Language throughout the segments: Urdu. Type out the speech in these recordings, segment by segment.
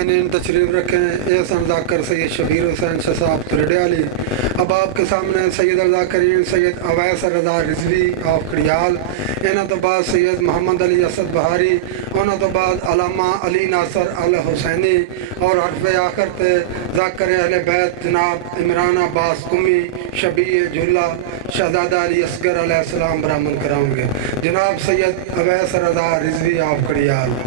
سامعین تشریف رکھیں۔ احسن ذاکر سید شبیر حسین شاہ صاحب ترڈیالی۔ اب آپ کے سامنے سید الذاکرین سید اویس رضا رضوی آف کڑیال، انہوں تو بعد سید محمد علی اسد بہاری، انہوں تو بعد علامہ علی ناصر الحسینی، اور حرف آخر تے ذاکر اہل بیت جناب عمران عباس قمی شبیہ جھولا شہزادہ علی اصغر علیہ السلام برآمد کراؤں گے۔ جناب سید اویس رضا رضوی آف کڑیال۔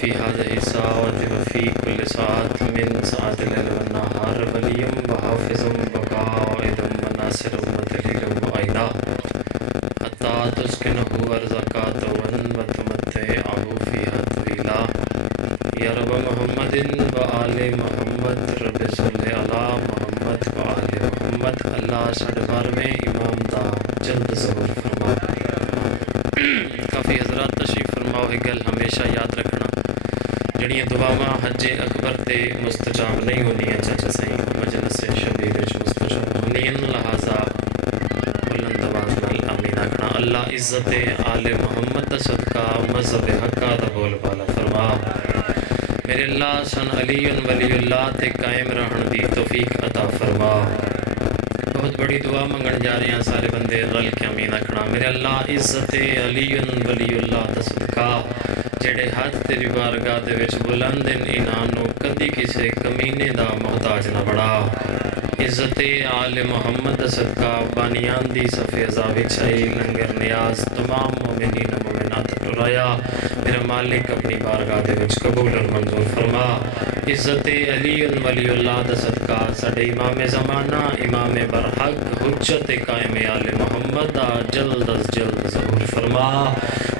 في هذه الساعة وفي كل ساعة من ساعات الليل والنهار وليا وحافظا وقائدا وناصرا ودليلا وعينا حتى تسكنه أرزاقا وتمتعه فيها طويلا يا رب محمد وآل محمد رب صل على محمد وآل محمد۔ اللہ ساڑھے بارہویں امام دا جلد ظہور فرما۔ کافی حضرات تشریف فرماؤ، ہے گل ہمیشہ یاد رکھنا جڑیاں دعاواں حج اکبر تے مستجاب نہیں ہونیاں، چاچا سائیں مجلس شبیر وچ مستجاب ہونیاں، لہٰذا بلند آواز نال آمین آکھنا۔ اللہ عزت آل محمد دا صدقہ مذہب حقہ دا بول بالا فرما۔ میرے اللہ سن علی ولی اللہ تے قائم رہن دی توفیق عطا فرما۔ بہت بڑی دعا منگن جا رہے ہیں سارے بندے رل کے آمین آکھنا۔ میرے اللہ عزت علی ولی اللہ دا صدقہ جڑے ہاتھ تیری بارگاہ دے وچ بلند انہاں نو کدی کسے کمینے دا محتاج نہ بڑا۔ عزت آل محمد دا صدقہ بانیان دی صفحہ زاوی چھائی لنگر نیاز تمام مومنین و مومنات ٹرایا، میرا مالک اپنی بارگاہ دے وچ قبول اور منظور فرما۔ عزت علی ولی اللہ دا صدقہ ساڈے امام زمانہ امام برحق حجت قائم آل محمد دا جلد از جلد ظہور فرما۔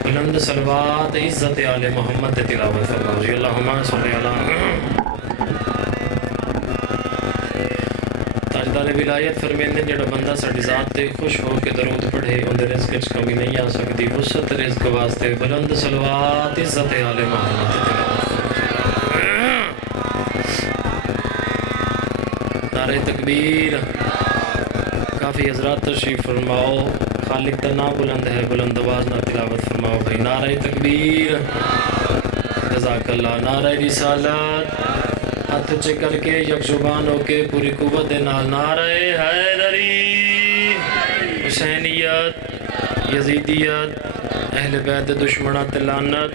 بلند صلوات عزت آل محمد تلاوت فرما۔ اللہم صلی اللہ تاجدار ولایت فرمیندے جڑا بندہ ساڈی ذات تے خوش ہو کے درود پڑھے اندر رزق وچ کمی نہیں آ سکتی۔ وسعت رزق واسطے بلند صلوات عزت آل محمد نعرہ تکبیر۔ کافی حضرات تشریف فرماؤ، خالق کا نام بلند ہے، بلند آواز نہ تلاوت فرماؤ بھائی۔ نعرہ تکبیر، جزاک اللہ۔ نعرہ رسالت، ہاتھ اونچے کر کے یک زبان ہو کے پوری قوت دے نال نعرہ حیدری، حسینیت، یزیدیت، اہل بیت دشمنہ لعنت،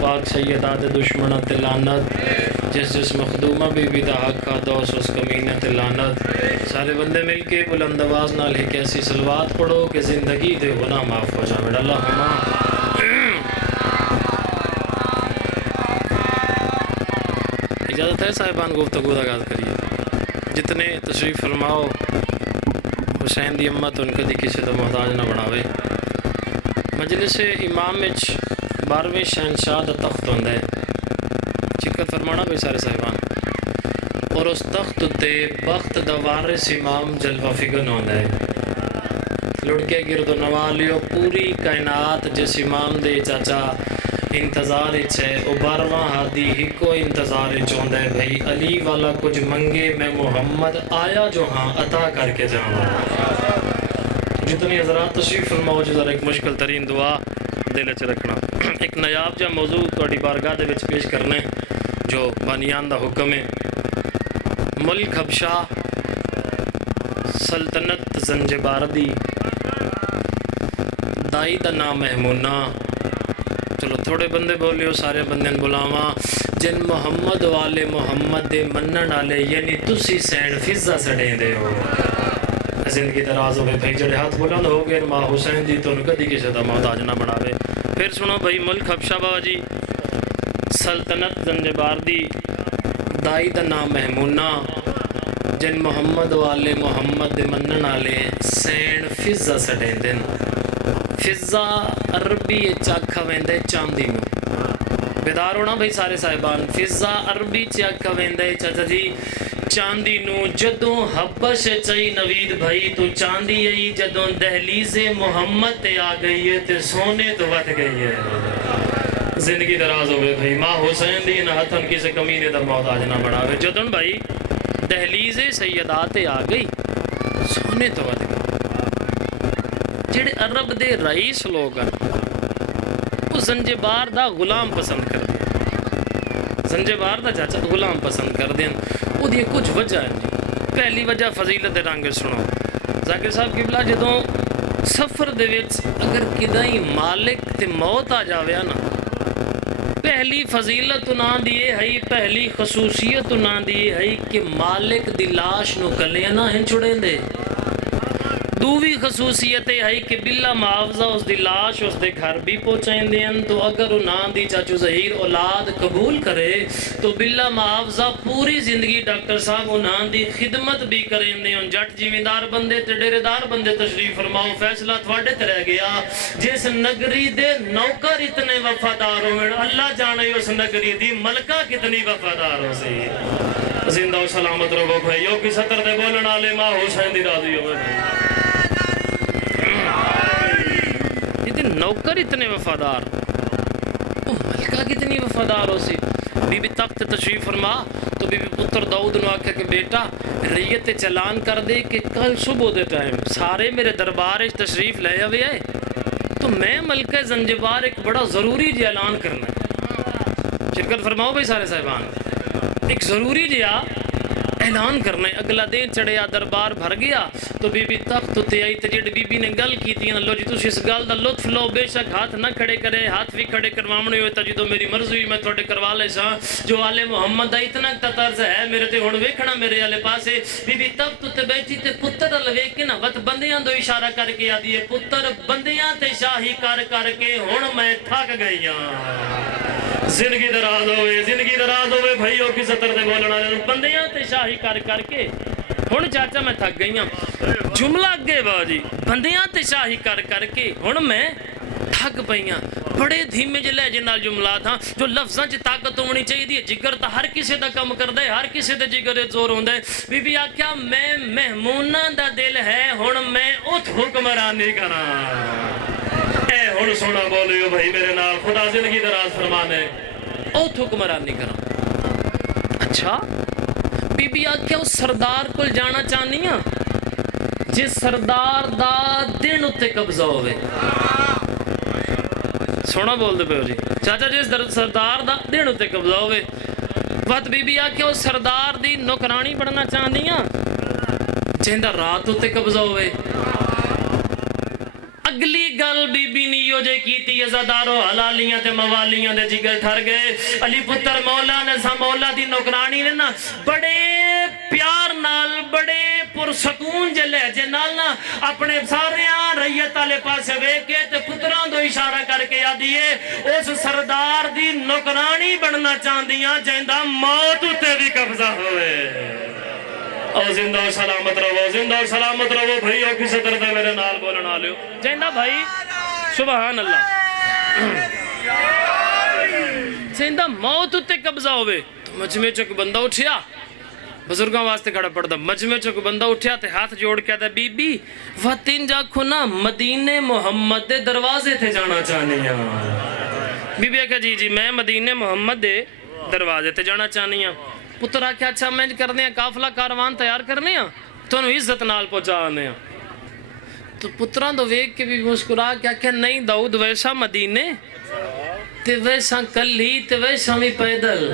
پاک سیدہ دشمنہ لعنت، جس جس مخدومہ بی بی دا حق کا دوس اس کمینے لعنت۔ سارے بندے مل کے بلند آواز نال ایک ایسی صلوات پڑھو کہ زندگی دے گناہ معاف ہو جائے۔ اللہم اجازت ہے صاحبان گفتگو دا آغاز کریے۔ جتنے تشریف فرماؤ، حسین دی امت ان کدی کسی تو محتاج نہ بناوے۔ مجلس امام وچ 12ویں شہنشاہ دا تخت ہوندا ہے، چکر فرمانا بھائی سارے صاحبان، اور اس تخت تے بخت دا وارث امام جلوہ فگن ہوندا ہے۔ لڑکے گرد و نوالیو پوری کائنات جس امام دے چاچا انتظار ہے، او 12واں ہادی ہکو انتظار چوندا ہے بھائی علی والا کچھ منگے میں محمد آیا جو ہاں عطا کر کے جاؤں۔ جتنی حضرات تشریف فرماؤ جو ذرا ایک مشکل ترین دعا دل چ رکھنا۔ ایک نایاب جا موضوع تہاڈی بارگاہ دے وچ پیش کرنے جو بانیان دا حکم ہے۔ ملک حبشہ سلطنت زنجبار دی دائی دا نام محمونہ۔ چلو تھوڑے بندے بولیو، سارے بندے بلاواں جن محمد والے محمد دے منن والے یعنی تسی سین فضا سڑیں دے ہو۔ زندگی دراز ہوئے بھائی جڑے ہاتھ بلند ہو گئے ماں حسین دی تو کدی کسی دا محتاج نہ بناوے۔ پھر سنو بھائی ملک حبشہ بابا جی سلطنت زنجبار دی دائی دا نام محمونہ جن محمد والے محمد دے منن والے سین فضا سڑیں دن۔ فضا عربی چاکھا ویندے چاندی میں، بیدار ہونا بھائی سارے صاحبان. فضا عربی چیک ویندے چچا جی چاندی نو جدوں حبش چئی نوید بھائی تو چاندی آئی جدوں دہلیز محمد تے آ گئی ہے تے سونے تو ود گئی ہے. زندگی دراز ہوئے بھائی ماں حسین دی نہ ہتھن کسے کمینے دا محتاج نہ بناوے. جدوں بھائی دہلیز سیدات آ گئی سونے تو ود گئی. جڑے عرب دے رئیس لوگ ہیں وہ زنجبار دا غلام پسند کر دیں. زنجبار دا چاچا غلام پسند کر دیں. وہ دی کچھ وجہ ہے جی. پہلی وجہ فضیلت رنگ سنو. ذاکر صاحب قبلہ جدوں سفر دے وچ اگر کدائی مالک تے موت آ جاوے نا پہلی فضیلت نہ دیئے ہے پہلی خصوصیت نہ دیئے ہے کہ مالک دی لاش نو کلے نہ ہن چھڑیں دے. دووی خصوصیت ہے کہ بلا معاوضہ اس دی لاش اس دے گھر بھی پہنچائیں دیں. تو اگر انہاں دی چاچو ظہیر اولاد قبول کرے تو بلا معاوضہ پوری زندگی ڈاکٹر صاحب انہاں دی خدمت بھی کریں دیں. جٹ جیویندار بندے تے ڈیرے دار بندے تشریف فرماؤ فیصلہ تھوڑے تے رہ گیا. جس نگری دے نوکر اتنے وفادار ہوئے اللہ جانے اس نگری دی ملکہ کتنی وفادار ہو سی. زندہ و سلامت رہو بھائیو کی سطر دے بولنا لے ماں حسین دی راضی ہوئے. نوکر اتنے وفادار وہ ملکہ کتنی وفادار ہو سی. بی بی تخت تشریف فرما تو بی بی پتر داؤد نے آکھا کہ بیٹا ریت چلان کر دے کہ کل صبح دے ٹائم سارے میرے دربار تشریف لے ہوئے آئے تو میں ملکہ زنجبار ایک بڑا ضروری جی اعلان کرنا ہے. شرکت فرماؤ بھائی سارے صاحبان. ایک ضروری جی اعلان کرنا ہے. اگلا دن چڑھیا دربار بھر گیا تو بی بی تخت تے آئی تے جڑی بی بی نے گل کیتی لو جی تسی اس گل دا لطف لو. بے شک ہاتھ نہ کھڑے کرے ہاتھ بھی کھڑے کروامنے ہوئے تا جدوں میری مرضی ہوئی میں تھوڑے کروا لے سا. جو آل محمد دا اتنا طرز ہے میرے تے ہن ویکھنا میرے والے پاسے. بی بی تخت تے بیٹھی تے پتر ال ویکھ کے نا وت بندیاں دو اشارہ کر کے آدی ہے پتر بندیاں تے شاہی کر کر کے ہن میں تھک گئی ہاں. زندگی دراز ہوئے بھائیو کی سطر دے بولنا بندیاں تے شاہی کر کر کے ہن چاچا میں تھک گئی ہوں. جملہ اگے باجی بندیاں تے شاہی کر کر کے ہن میں تھک پئی ہاں. بڑے دھیمے جے لہجے نال جملہ تھا جو لفظاں چ طاقت ہونی چاہیے. جگر تا ہر کسے دا کم کردا ہے ہر کسے دے جگر وچ زور ہوندا ہے. بی بی آکھیا میں مہموناں دا دل ہے ہن میں اُت حکمرانی کراں. اے ہن سونا بولیو بھائی میرے نال خدا زندگی دراز فرمانے اُت حکمرانی کراں. اچھا بی بی آکھیا اس سردار کول جانا چاہنی ہاں جس سردار دا دن اتے قبضہ ہوئے. سونا بول دے پہ ہو جی چاچا جس سردار دا دن اتے قبضہ ہوئے. وقت بی بی آکھیا اس سردار دی نوکرانی بڑھنا چاہنی ہاں جہندہ رات اتے قبضہ ہوئے. اگلی گل بی بی نیو جے کیتی ازادارو حلالیاں تے موالیاں دے جگر ٹھر گئے. علی پتر مولا نے سا مولا دی نوکرانی نے نا بڑے پیار نال بڑے پرسکون جے لہجے نال نا اپنے ساریاں ریت والے پاسے ویکھ کے تے پتراں دو اشارہ کر کے آدیے اس سردار دی نوکرانی بننا چاہندیاں جہندا موت تے بھی قبضہ ہوئے. او زندہ و سلامت رہو بھائیو کی صدر دے میرے نال بولنا لیو جہندہ بھائی سبحان اللہ جہندہ موت تے قبضہ ہوئے. تو مجمع چک بندہ اٹھیا بزرگاں واسطے کھڑا پڑتا. مجمع چک بندہ اٹھیا تے ہاتھ جوڑ کے آتا بی بی وہ تین جا کھنا مدینے محمد دے دروازے تھے جانا چاہنی ہاں. بی بی کہا جی میں مدینے محمد دے دروازے تھے جانا چاہنی ہاں. پتر آکھیا اچھا میں کرنے ہیں کافلہ کاروان تیار کرنے ہیں تو انہوں عزت نال پہنچا آنے ہیں. تو پتران تو ویک کے بھی مسکرا کیا کہ نہیں داؤد ویسا مدینے تے ویسا کلی تے ویسا بھی پیدل.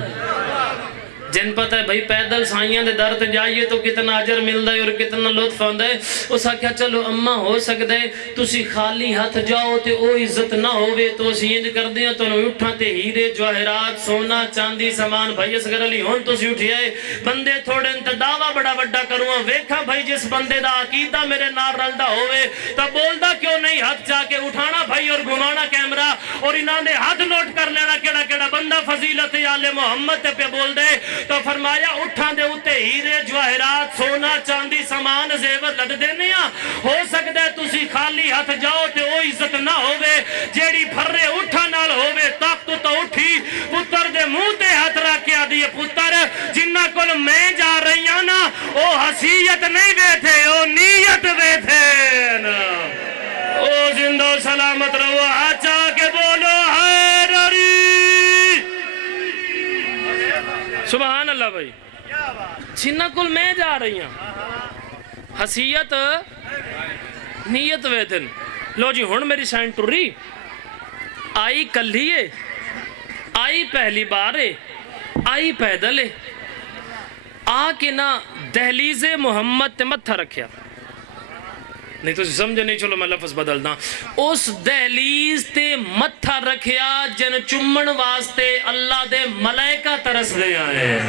جن پتہ ہے بھئی پیدل سائیاں دے در تے جائیے تو کتنا عجر مل دے اور کتنا لطف آن دے. اس آکھیا چلو اممہ ہو سکدے تسی خالی ہاتھ جاؤ تے او عزت نہ ہوئے تو اسی انج کر دیا تو انہوں اٹھا تے ہیرے جواہرات سونا چاندی سامان بھائی اسگر علی ہون تسی اٹھی آئے بندے تھوڑے انت دعویٰ بڑا بڑا کروں ویکھا بھائی جس بندے دا عقیدہ میرے نار رلدہ ہوئے تا بول دا کیوں نہیں ہاتھ جا کے اٹھانا بھائی اور گھمانا کیمرہ اور انہوں نے ہاتھ نوٹ کر لینا کیڑا کیڑا بندہ فضیلت آل محمد تے پہ بول دے. تو فرمایا اٹھاں دے اتے ہیرے جواہرات سونا چاندی سامان زیور لڑ دینے ہو سکتا ہے تسی خالی ہاتھ جاؤ تے او عزت نہ ہوئے جیڑی پھرے اٹھا نال ہوئے طاقت تو اٹھی پتر دے منہ تے ہاتھ رکھ کے آدھی پتر جنہ کول میں جا رہی ہوں نا او حسیت نہیں بیٹھے او نیت بیٹھے او زندہ سلامت رہو آچا کے بولو حیدری سبحان اللہ بھائی جنہ کول میں جا رہی ہوں حسیت نیت ویدن لو جی ہون میری سائن ٹوری آئی کلیے آئی پہلی بارے آئی پیدلے آ کے نا دہلیز محمد تے متھا رکھیا نہیں تو سمجھے نہیں چلو میں لفظ بدل دا اس دہلیز تے متھا رکھیا جن چمن واسطے اللہ دے ملائکہ ترس دے آئے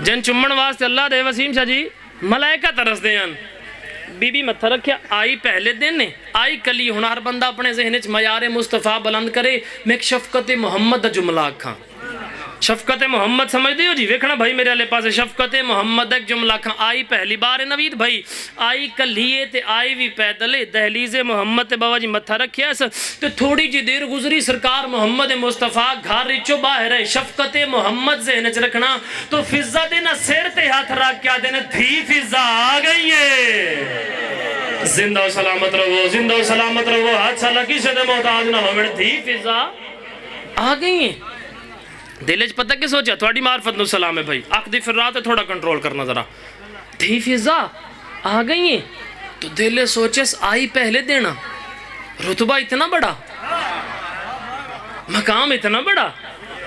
جن چمن واسطے اللہ دے وسیم شاہ جی ملائکہ ترس دے آئے بی بی متھا رکھیا آئی پہلے دن نے آئی کلی ہونا ہر بندہ اپنے ذہن وچ معیار مصطفیٰ بلند کرے میں ایک شفقت محمد دا جملہ آکھاں شفقت محمد سمجھ دیو جی ویکھنا بھائی میرے علیہ پاس شفقت محمد ایک جملہ آکھاں آئی پہلی بار نوید بھائی آئی کلیے تے آئی بھی پیدلے دہلیز محمد تے بابا جی متھا رکھیا تے تھوڑی جی دیر گزری سرکار محمد مصطفیٰ گھر رچو باہر ہے شفقت محمد ذہن وچ رکھنا تو فضا دے نا سیر تے ہاتھ رکھ کے آدھے دھی فضا آ گئی ہے زندہ و سلامت رہو زندہ و سلامت رہو ہاتھ سالہ کسی دے محتاج نہ ہو میرے دھی فضا آ گئی ہیں دلج پتہ کی سوچا تھوڑی معرفت نو سلام ہے بھائی عقدی فرات ہے تھوڑا کنٹرول کرنا ذرا دھی فضا آ گئی ہیں تو دل سوچس آئی پہلے دینا رتبہ اتنا بڑا مقام اتنا بڑا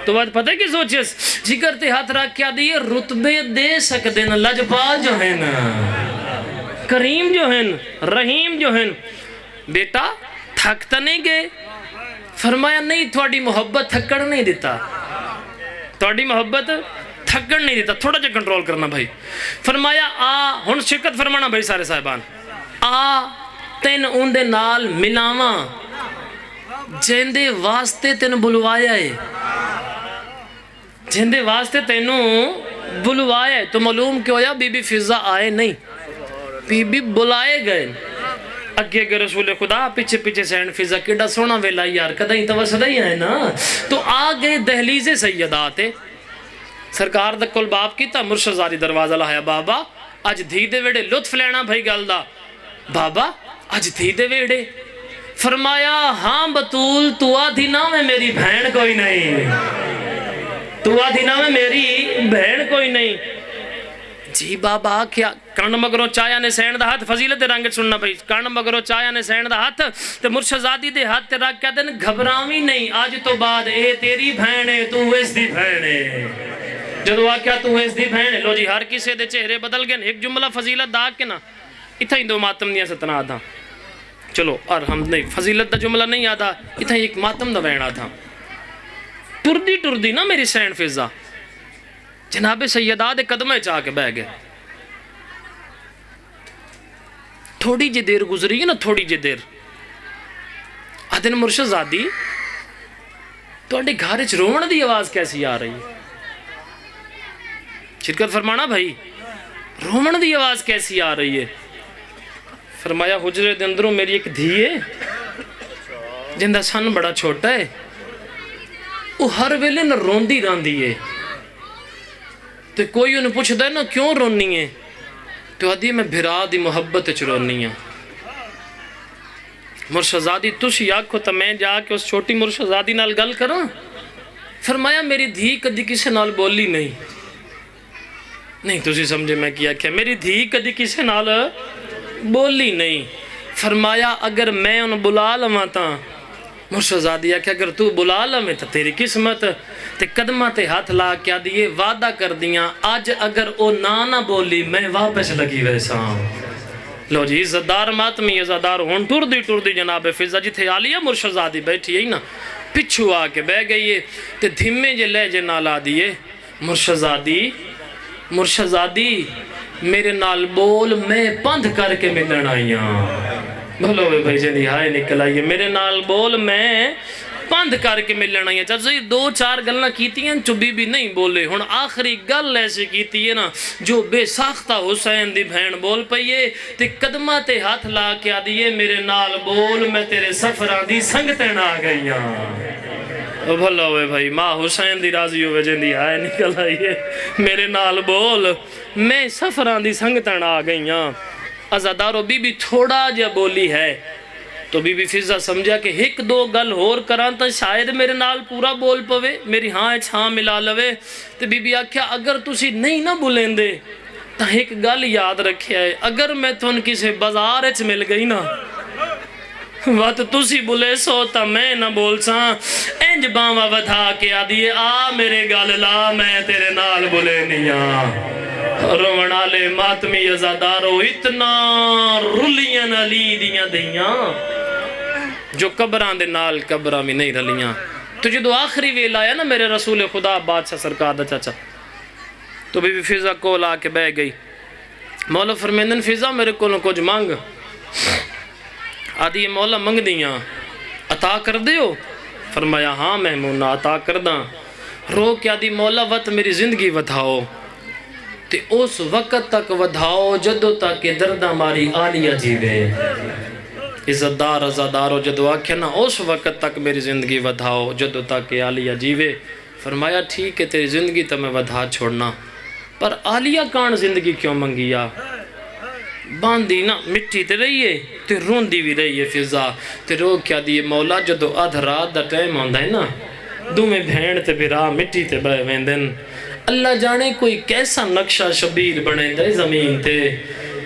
تو بات پتہ کی سوچس جگر تے ہاتھ رکھ کیا دیئے رتبے دے سکتے نا لجپال جو ہے نا کریم جو ہیں رحیم جو ہیں بیٹا تھکتا نہیں گئے فرمایا نہیں تھوڑی محبت تھکڑ نہیں دیتا تھوڑی محبت تھکڑ نہیں دیتا تھوڑا جا کنٹرول کرنا بھائی فرمایا ہن شرکت فرمانا بھائی سارے صاحبان تین اندے نال ملاواں جیندے واسطے تین بلوایا ہے جیندے واسطے تینوں بلوایا ہے تو معلوم کیا ہویا بی بی فضا آئے نہیں بی بی بلائے گئے اگے اگے رسول خدا پیچھے پیچھے سینڈ فضا کیڑا سونا ویلا یار کدھیں تو وسدا ہی ہے نا تو آگے دہلیز سیدات سرکار دا کل باپ کیتا مرشدزادی دروازہ لایا بابا اج دھی دے ویڑے لطف لینا بھائی گل دا بابا اج دھی دے ویڑے فرمایا ہاں بطول تو آدھی نہ میں میری بہن کوئی نہیں تو آدھی نہ میں میری بہن کوئی نہیں جی بابا کیا کانڈ مگروں چایا نے سینڈ دا ہاتھ فضیلت رنگ سننا بھائی کانڈ مگروں چایا نے سینڈ دا ہاتھ تے مرشدزادی دے ہاتھ تے رکھ کہتے ہیں گھبراوی نہیں آج تو بعد اے تیری بہن ہے تو اس دی بہن ہے جدو آکیا تو اس دی بہن ہے لو جی ہر کسی دے چہرے بدل گئے ایک جملہ فضیلت دا کے نا اتھا ہی دو ماتم نہیں ستنا آدھا چلو اور ہم نہیں فضیلت دا جملہ نہیں آدھا اتھا ہی ایک ماتم دا وینا تھا ٹردی نا میری سینڈ فضا جناب سیدہ دے قدمے چاہ کے بہ گئے تھوڑی جی دیر گزری ہے نا تھوڑی جی دیر آدھن مرشدزادی تو انڈے گھارچ رومن دی آواز کیسی آ رہی ہے شرکت فرمانا بھائی رومن دی آواز کیسی آ رہی ہے فرمایا حجرے دے اندروں میری ایک دھی ہے جندہ سن بڑا چھوٹا ہے وہ ہر ویلے نہ روندی راندی ہے تو کوئی انہیں پوچھتا ہے نا کیوں رونی ہے تو آدھی میں بھرا دی محبت چرونی ہے مرشدزادی تُشی آکھو تا میں جا کے اس چھوٹی مرشدزادی نال گل کروں فرمایا میری دھی کدی کسے نال بولی نہیں تُسی سمجھے میں کیا کیا میری دھی کدی کسے نال بولی نہیں فرمایا اگر میں انہیں بلا لما تا مرشدزادی کہ اگر تو بلا لمے تا تیری قسمت تے قدمہ تے ہاتھ لا کیا دیئے وعدہ کر دیاں آج اگر او نہ بولی میں واپس لگی ویسا لو جی عزتدار ماتمی عزتدار ہون ٹور دی جناب فضا جی تھے آلیا مرشدزادی بیٹھی ہے نا پچھو آ کے بہ گئی ہے تے دھمے جے لہجے نالا دیئے مرشدزادی میرے نال بول میں پندھ کر کے ملن آئیاں بھلو بھائی جنی ہائے نکل آئیے میرے نال بول میں پندھ کر کے ملن آئیاں چاہتا ہے دو چار گلنا کیتی ہیں چبی بھی نہیں بولے ہون آخری گل ایسے کیتی ہے نا جو بے ساختہ حسین دی بہن بول پئیے تے قدمہ تے ہاتھ لا کے آدھیے میرے نال بول میں تیرے سفران دی سنگتیں آ گئیاں بھلا ہوئے بھائی ماں حسین دی راضی ہوئے جندی آئے نکل آئیے میرے نال بول میں سفران دی سنگتن آ گئی ہاں ازادارو بی بی تھوڑا جا بولی ہے تو بی بی فضا سمجھا کہ ایک دو گل ہور کران تا شاید میرے نال پورا بول پوے میری ہاں چھاں ملا لوے تو بی بی آکھیا اگر تسی نہیں نہ بولیں دے تا ایک گل یاد رکھیا ہے اگر میں تھن کسی بازار اچ مل گئی نا وقت تسی بولے سو تا میں نہ بول ساں انج باواں ودھا کے آدھیے آ میرے گل لا میں تیرے نال بولے نہیں رومن آلے ماتمی ازادارو اتنا رلیاں علی دیاں دیاں جو قبران دے نال قبران میں نہیں رلیاں تو جدو آخری ویل آیا نا میرے رسول خدا بادشاہ سرکار دا چاچا تو بی بی فضا کو لا کے بہ گئی مولا فرمیندن فضا میرے کو کچھ مانگ آدھی مولا منگ دیاں عطا کر دیو فرمایا ہاں محمونہ عطا کر داں رو کے آدھی مولا وقت میری زندگی ودھاؤ تے اس وقت تک ودھاؤ جدو تک دردہ ماری آلیہ جیوے عزتدار ازادارو جدو آکھیا نا اس وقت تک میری زندگی ودھاؤ جدو تک آلیہ جیوے فرمایا ٹھیک ہے تیری زندگی تو میں ودھا چھوڑنا پر آلیہ کان زندگی کیوں منگیا باندھی نا مٹی تے رہیے تے روندی بھی رہیے فضا تے رو کیا دیئے مولا جدو آدھ رات دا ٹائم آندہ ہے نا دو میں بھین تے بھرا مٹی تے بے ویندن اللہ جانے کوئی کیسا نقشہ شبیر بنے دے زمین تے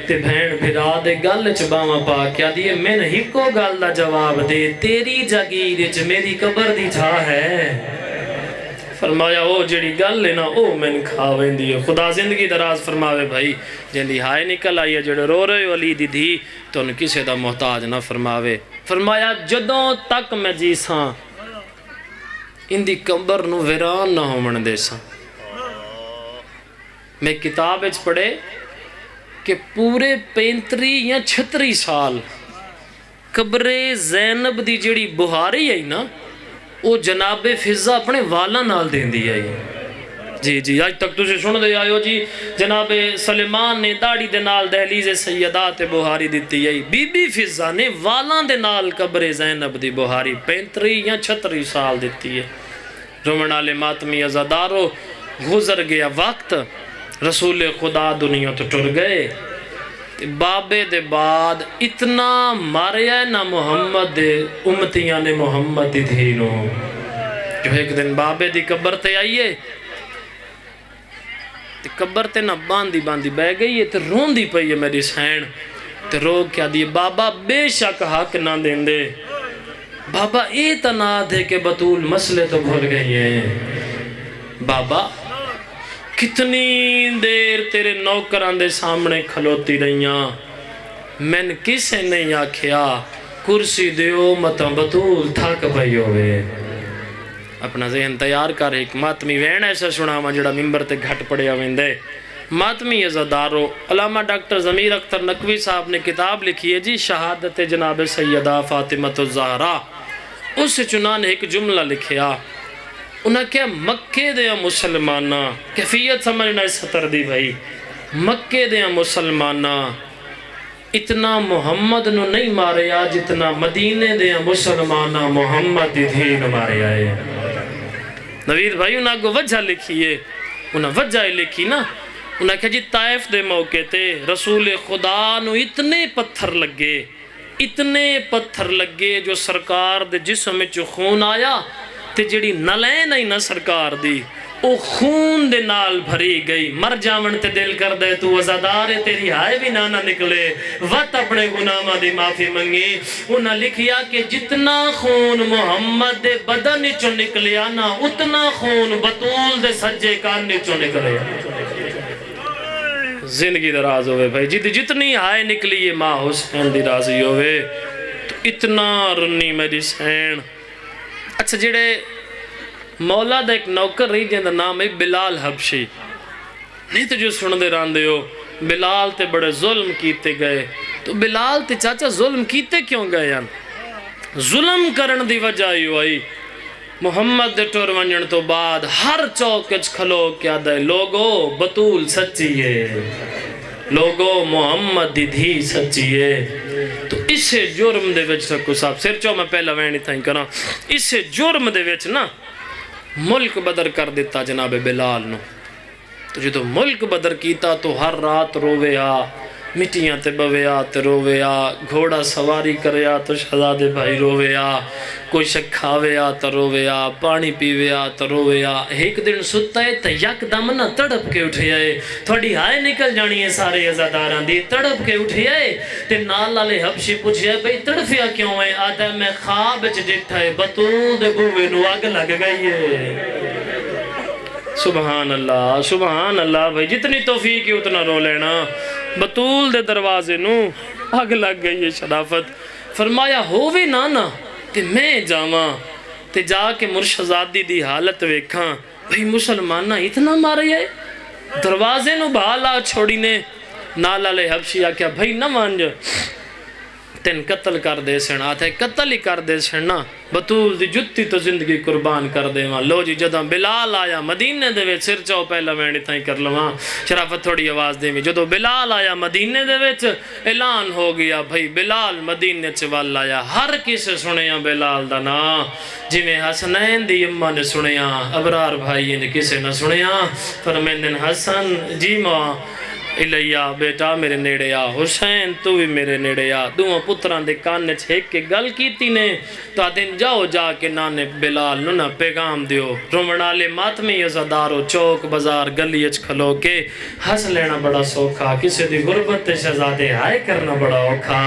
بھین بھرا دے گل چباواں پا کیا دیئے میں نہیں کو گل دا جواب دے تیری جاگیر چ میری قبر دی جھا ہے فرمایا او جڑی گل ہے نا او میں کھاویں دی خدا زندگی دراز فرماوے بھائی جندی ہائے نکل آئی ہے جڑے رو رہے ہو علی دی دھی تو ان کسے دا محتاج نہ فرماوے فرمایا جدوں تک میں جی ساں ان دی قبر نو ویران نہ ہومن دے ساں میں کتاب اچ پڑھے کہ پورے 35 یا 36 سال قبر زینب دی جڑی بہاری ہے نا وہ جناب فضا اپنے والا نال دین دی آئی جی جی آج تک تجھے سن دے آئیو جی جناب سلیمان نے داڑی دے نال دہلیز سیدات بہاری دیتی آئی بی بی فضا نے والا دے نال قبر زینب دی بہاری 35 یا 36 سال دیتی ہے رومن آلے ماتمی ازادارو گزر گیا وقت رسول خدا دنیا تو ٹر گئے بابے دے بعد اتنا ماریا نہ محمد دے امتیاں نے محمد دی دھینو جو ایک دن بابے دی قبر تے آئیے تے قبر تے نہ باندھی بہ گئی ہے تے رون دی پئی ہے میری سین تے رو کیا دیئے بابا بے شک حق نہ دیں دے بابا اتنا دے کہ بطول مسئلے تو بھول گئی ہیں بابا کتنی دیر تیرے نوکران دے سامنے کھلوتی رہیاں میں نے کسے نہیں آکھیا کرسی دیو مطا بطول تھاک بھائی ہوئے اپنا ذہن تیار کر ایک ماتمی وین ایسا سنا ماں جڑا ممبر تے گھٹ پڑے آویں دے ماتمی ازادارو علامہ ڈاکٹر ضمیر اختر نقوی صاحب نے کتاب لکھی ہے جی شہادت جناب سیدہ فاطمہ الزہرا اس سے چنان ایک جملہ لکھیا انہاں کیا مکے دیا مسلمانہ کیفیت سمجھنا اس سطر دی بھائی مکے دیا مسلمانہ اتنا محمد نو نہیں ماریا جتنا مدینے دیا مسلمانہ محمد دی دھین ماریا ہے نوید بھائی انہاں کو وجہ لکھیے انہاں وجہ لکھی نا انہاں کہا جی طائف دے موقع تے رسول خدا نو اتنے پتھر لگے جو سرکار دے جسم میں جو خون آیا تے جڑی نلین آئی نا سرکار دی او خون دے نال بھری گئی مر جاون تے دل کر دے تو ازادارے تیری ہائے بھی نہ نکلے وقت اپنے گناہاں دی معافی منگی انہاں لکھیا کہ جتنا خون محمد دے بدن چو نکلیا نا اتنا خون بطول دے سجے کان چو نکلیا زندگی دراز ہوئے بھائی جتنی ہائے نکلی یہ ماں حسین دی رازی ہوئے تو اتنا رنی میری سین اچھا جڑے مولا دا ایک نوکر رہی جن دا نام ہے بلال حبشی نہیں تو جو سن دے راندے ہو بلال تے بڑے ظلم کیتے گئے تو بلال تے چاچا ظلم کیتے کیوں گئے یان ظلم کرن دی وجہ ہی ہوئی محمد دے ٹور ونجن تو بعد ہر چوکچ کھلو کیا دے لوگو بطول سچی ہے لوگو محمد دی دھی سچی ہے تو اسے جرم دے وچ سکو صاحب سر چو میں پہلا وینی تھا ہی کرا اسے جرم دے وچ نا ملک بدر کر دیتا جناب بلال نو. تو جدو ملک بدر کیتا تو ہر رات روے آ، مٹیاں تے بوے آ تے روے آ، گھوڑا سواری کرے آ تو شہزادے بھائی روے آ، کوئی شک کھاوے آ تو روے آ، پانی پیوے آ تو روے آ. ایک دن ستا ہے تو یک دم نہ تڑپ کے اٹھے آئے، تھوڑی ہائے نکل جانی ہے سارے عزاداراں دی. تڑپ کے اٹھے آئے تے نال والے حبشی پوچھے بھئی تڑفیا کیوں ہے؟ آدھا میں خواب وچ ڈٹھا ہے بطول دے بوے نو اگ لگ گئی ہے. سبحان اللہ سبحان اللہ. بھائی جتنی توفیق ہے اتنا رو لینا. بطول دے دروازے نو اگ لگ گئی ہے. شرافت فرمایا ہووے نانا تے میں جاواں تے جا کے مرشدزادی دی حالت ویکھاں. بھائی مسلمانہ اتنا مارے ہے. دروازے نو بھالا چھوڑی نے. نال والے حبشی آکھیا بھائی نہ مانج تین قتل کر دے سن. آتے قتل ہی کر دے سن نا، بطول دی جتی تو زندگی قربان کر دے ماں. لو جی جدہ بلال آیا مدینے دے وچ، سر چاو پہلا میں نہیں تائیں کر لواں شرافت تھوڑی آواز دے میں. جدو بلال آیا مدینے دے وچ اعلان ہو گیا بھئی بلال مدینے چوال آیا. ہر کسے سنیا بلال دا نا، جی میں حسنین دی اممہ نے سنیا، ابرار بھائی نے کسے نہ سنیا. فرمیندن حسن جی ماں الیہ بیٹا میرے نیڑے آ، حسین تو بھی میرے نیڑے آ. دوہاں پتران دے کاننے چھیک کے گل کیتی نے تو آدھن جاؤ جا کے نانے بلال نو نا پیغام دیو. رومنالے ماتمی عزادارو چوک بازار گلی اچ کھلو کے ہس لینا بڑا سوکھا، کسے دی غربت تے شہزادے ہائے کرنا بڑا اوکھا.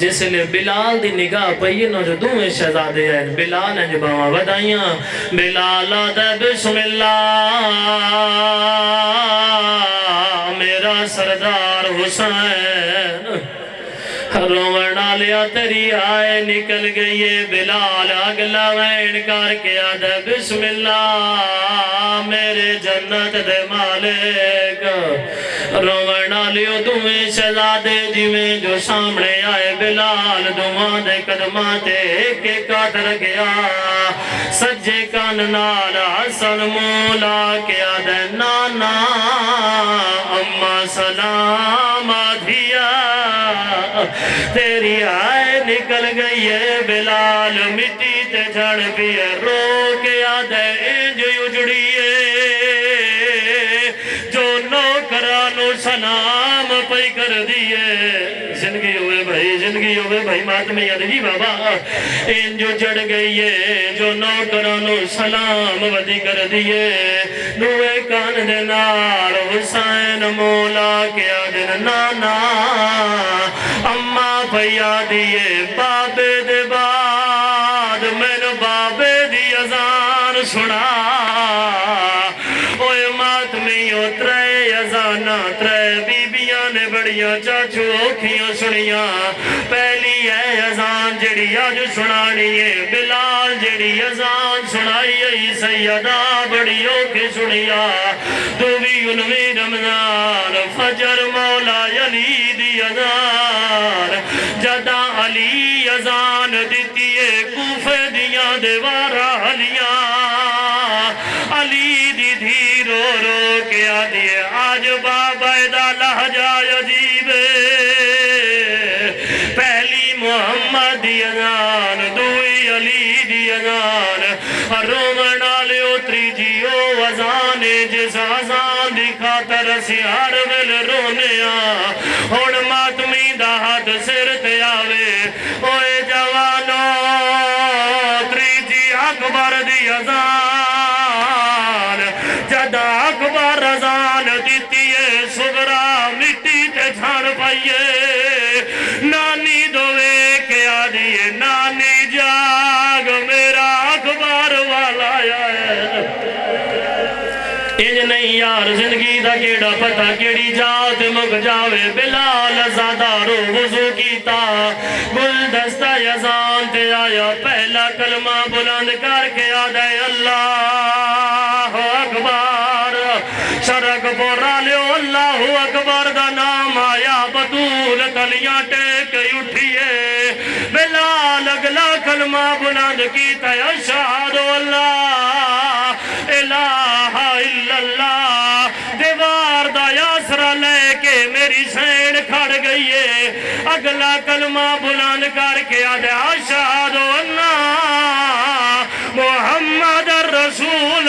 جیسے لے بلال دی نگاہ پئی نو جو دوہے شہزادے ہیں بلال ہیں جو باواں ودائیاں. بلال آدھے بسم اللہ میرا سردار حسین. رومنا لیا تیری آئے نکل گئی ہے. بلال اگلا وین کر کے آدھے بسم اللہ میرے جنت دے مالک. رومنا لیو تمہیں شہزادے جی میں جو سامنے آئے. بلال دعا دے قدماں تے ایک ایک کاٹ رکھیا. سجے کان نال حسن مولا کے آدھے نانا اماں سلام آدھیا تیری آئے نکل گئی ہے. بلال مٹی تے جھڑ بھی ہے رو کے آدھے انج اجڑی ہے جو نوکرانو سلام پئی کر دیئے. زندگی ہوئے بھائی زندگی ہوئے بھائی ماتمی ادھجی بابا ان جو چڑھ گئی ہے جو نوکرانو سلام ودی کر دیئے. نوے کان دے نال حسین مولا کے آدھن نانا اممہ پیا دیئے. بابے دے بعد میں نے بابے دی اذان سنا. اوے ماتمیوں ترے اذانہ ترے بیبیاں نے بڑیاں چاچو اوکھیاں سنیاں. پہلی ہے اذان جڑی آج سنانی ہے. بلال جڑی اذان سنائی ہے سیدہ بڑی اوکھی سنیا. دووی انوی رمضان فجر مولا علی دی اذان. جدہ علی اذان دیتی ہے کوفے دیاں دیوارہ حلیاں. علی دی دھی رو رو کے آدھیے آج بابا دا لہجہ عجیب. پہلی محمد دی اذان دوئی علی دی اذان. رومنا لے اتری جیو اذان جس اذان دی خاطر اسی ہر ویل رونے آ. ہن ماتمی دا ہاتھ سر تے آوے. اوے جوانو تریجی اکبر دی اذان. جدہ اکبر اذان دیتی ہے صغرا مٹی تے جھڑ پائیے. نانی دوے کے آدھیے نانی جاگ میرا اکبر والا ہے. انج نہیں یار زندگی دا کیڑا پتہ کیڑی جات مک جاوے. بلال ازادارو وضو کیتا گلدستہ اذان تے آیا. پہلا کلمہ بلند کر کے آدھے اللہ اکبر. شرک پورا لیو اللہ اکبر دا نام آیا. بطول تلیاں ٹیک اٹھئے. بلال اگلا کلمہ بلند کیتا اشہد اللہ الہ الا اللہ. دیوار دا یاسرہ لے کے میری سین کھڑ گئی ہے. اگلا کلمہ بلند کر کے آدھے اشہد اللہ محمد رسول